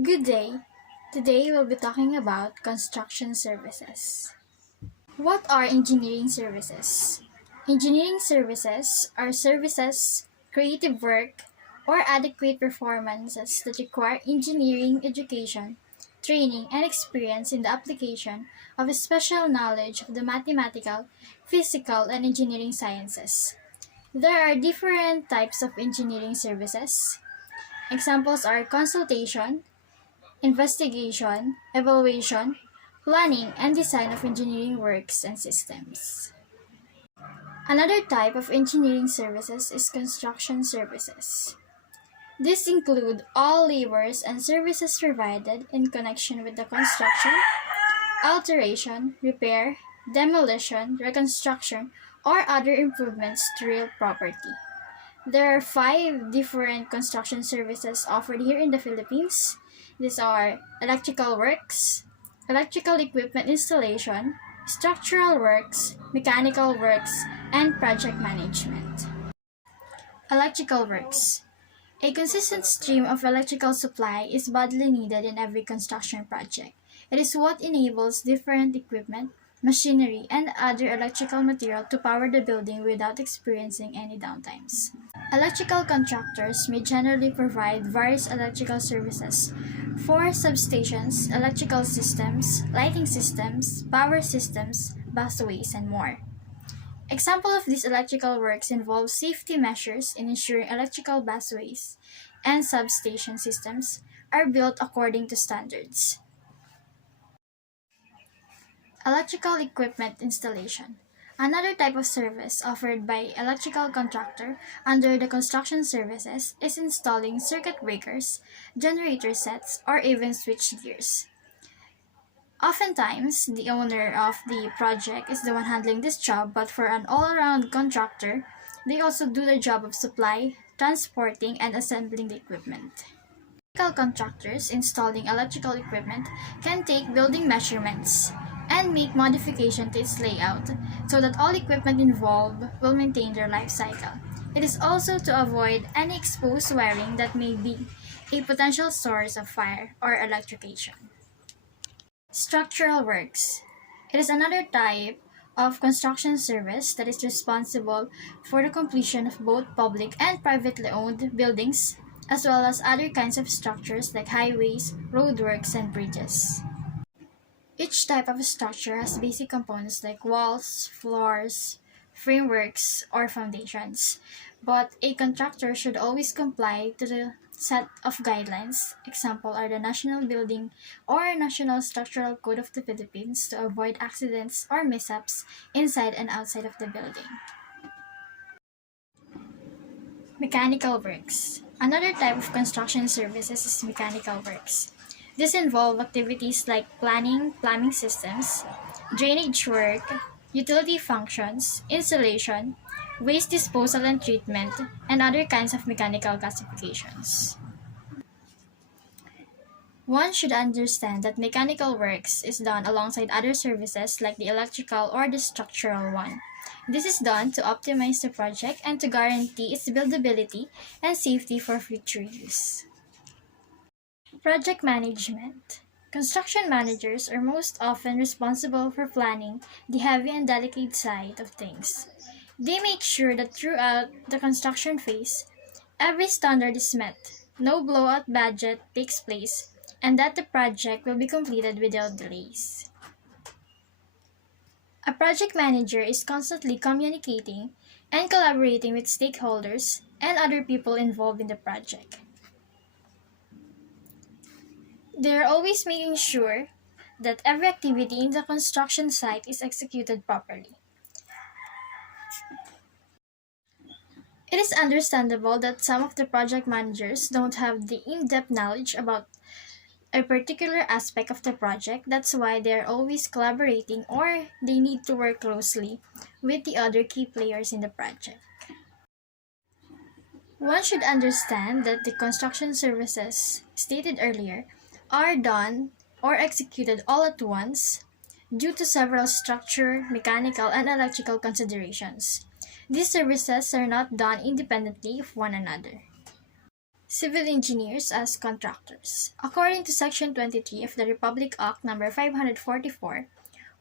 Good day. Today we'll be talking about construction services. What are engineering services? Engineering services are services, creative work, or adequate performances that require engineering education, training, and experience in the application of a special knowledge of the mathematical, physical, and engineering sciences. There are different types of engineering services. Examples are consultation, investigation, evaluation, planning, and design of engineering works and systems. Another type of engineering services is construction services. These include all labors and services provided in connection with the construction, alteration, repair, demolition, reconstruction, or other improvements to real property. There are five different construction services offered here in the Philippines. These are electrical works, electrical equipment installation, structural works, mechanical works, and project management. Electrical works. A consistent stream of electrical supply is badly needed in every construction project. It is what enables different equipment, machinery, and other electrical material to power the building without experiencing any downtimes. Electrical contractors may generally provide various electrical services for substations, electrical systems, lighting systems, power systems, busways, and more. Example of these electrical works involve safety measures in ensuring electrical busways and substation systems are built according to standards. Electrical equipment installation. Another type of service offered by electrical contractor under the construction services is installing circuit breakers, generator sets, or even switch gears. Oftentimes, the owner of the project is the one handling this job, but for an all-around contractor, they also do the job of supply, transporting, and assembling the equipment. Electrical contractors installing electrical equipment can take building measurements and make modification to its layout so that all equipment involved will maintain their life cycle. It is also to avoid any exposed wiring that may be a potential source of fire or electrocution. Structural works. It is another type of construction service that is responsible for the completion of both public and privately owned buildings, as well as other kinds of structures like highways, roadworks, and bridges. Each type of structure has basic components like walls, floors, frameworks, or foundations, but a contractor should always comply to the set of guidelines. Example are the National Building or National Structural Code of the Philippines to avoid accidents or mishaps inside and outside of the building. Mechanical works. Another type of construction services is mechanical works. This involve activities like planning, plumbing systems, drainage work, utility functions, installation, waste disposal and treatment, and other kinds of mechanical classifications. One should understand that mechanical works is done alongside other services like the electrical or the structural one. This is done to optimize the project and to guarantee its buildability and safety for future use. Project management. Construction managers are most often responsible for planning the heavy and delicate side of things. They make sure that throughout the construction phase, every standard is met, no blowout budget takes place, and that the project will be completed without delays. A project manager is constantly communicating and collaborating with stakeholders and other people involved in the project. They are always making sure that every activity in the construction site is executed properly. It is understandable that some of the project managers don't have the in-depth knowledge about a particular aspect of the project. That's why they are always collaborating or they need to work closely with the other key players in the project. One should understand that the construction services stated earlier are done or executed all at once due to several structure, mechanical, and electrical considerations. These services are not done independently of one another. Civil engineers as contractors. According to Section 23 of the Republic Act No. 544,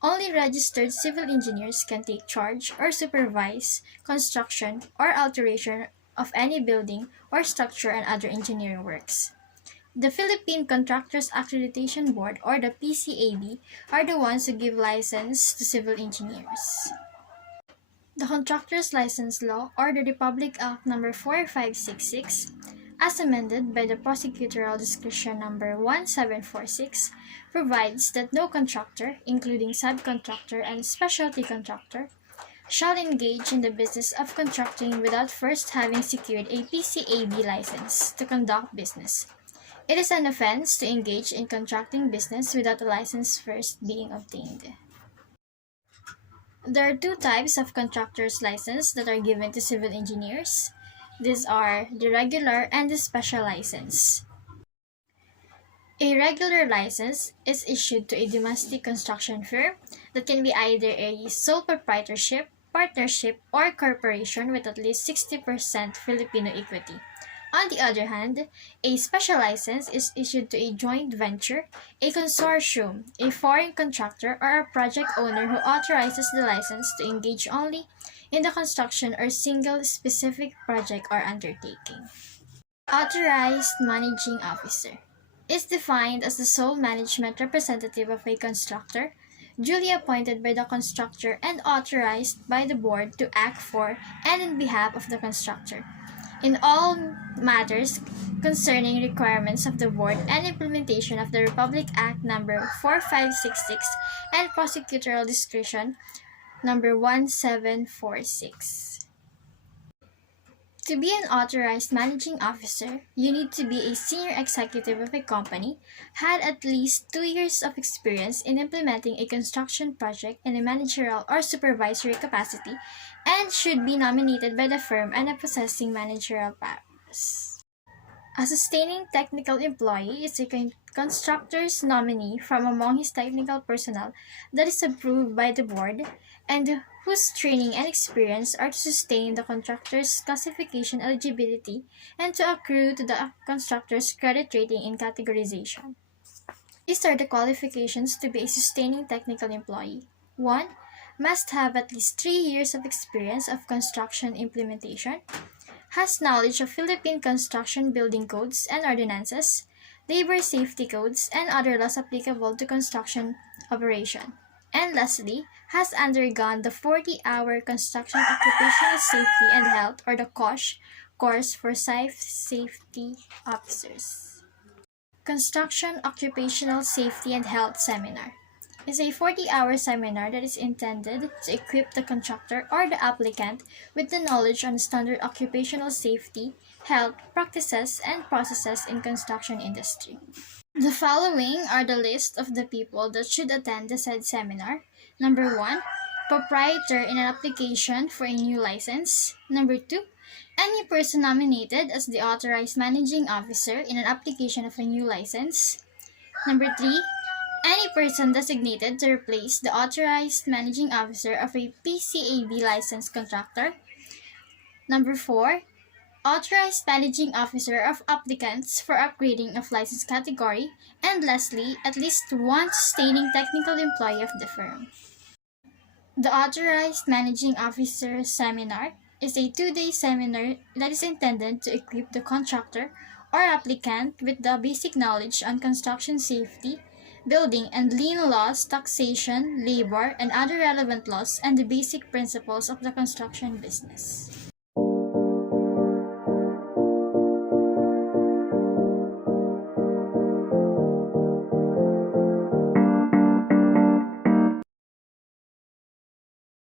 only registered civil engineers can take charge or supervise construction or alteration of any building or structure and other engineering works. The Philippine Contractors Accreditation Board, or the PCAB, are the ones who give license to civil engineers. The Contractors License Law, or the Republic Act No. 4566, as amended by the Prosecutorial Discretion No. 1746, provides that no contractor, including subcontractor and specialty contractor, shall engage in the business of contracting without first having secured a PCAB license to conduct business. It is an offense to engage in contracting business without a license first being obtained. There are two types of contractor's license that are given to civil engineers. These are the regular and the special license. A regular license is issued to a domestic construction firm that can be either a sole proprietorship, partnership, or corporation with at least 60% Filipino equity. On the other hand, a special license is issued to a joint venture, a consortium, a foreign contractor, or a project owner who authorizes the license to engage only in the construction or single specific project or undertaking. Authorized Managing Officer is defined as the sole management representative of a constructor, duly appointed by the constructor and authorized by the board to act for and in behalf of the constructor in all matters concerning requirements of the board and implementation of the Republic Act No. 4566 and Prosecutorial Discretion No. 1746. To be an authorized managing officer, you need to be a senior executive of a company, had at least 2 years of experience in implementing a construction project in a managerial or supervisory capacity, and should be nominated by the firm and possessing managerial powers. A sustaining technical employee is a constructor's nominee from among his technical personnel that is approved by the board and whose training and experience are to sustain the contractor's classification eligibility and to accrue to the constructor's credit rating in categorization. These are the qualifications to be a sustaining technical employee. 1. Must have at least 3 years of experience of construction implementation, has knowledge of Philippine construction building codes and ordinances, labor safety codes, and other laws applicable to construction operation. And lastly, has undergone the 40-hour Construction Occupational Safety and Health, or the COSH, course for safety officers. Construction Occupational Safety and Health Seminar is a 40-hour seminar that is intended to equip the contractor or the applicant with the knowledge on standard occupational safety, health practices, and processes in construction industry. The following are the list of the people that should attend the said seminar. Number 1, proprietor in an application for a new license. Number 2, any person nominated as the authorized managing officer in an application of a new license. Number 3, any person designated to replace the authorized managing officer of a PCAB licensed contractor. Number 4, authorized managing officer of applicants for upgrading of license category. And lastly, at least one sustaining technical employee of the firm. The Authorized Managing Officer Seminar is a 2-day seminar that is intended to equip the contractor or applicant with the basic knowledge on construction safety, building and lien laws, taxation, labor, and other relevant laws, and the basic principles of the construction business.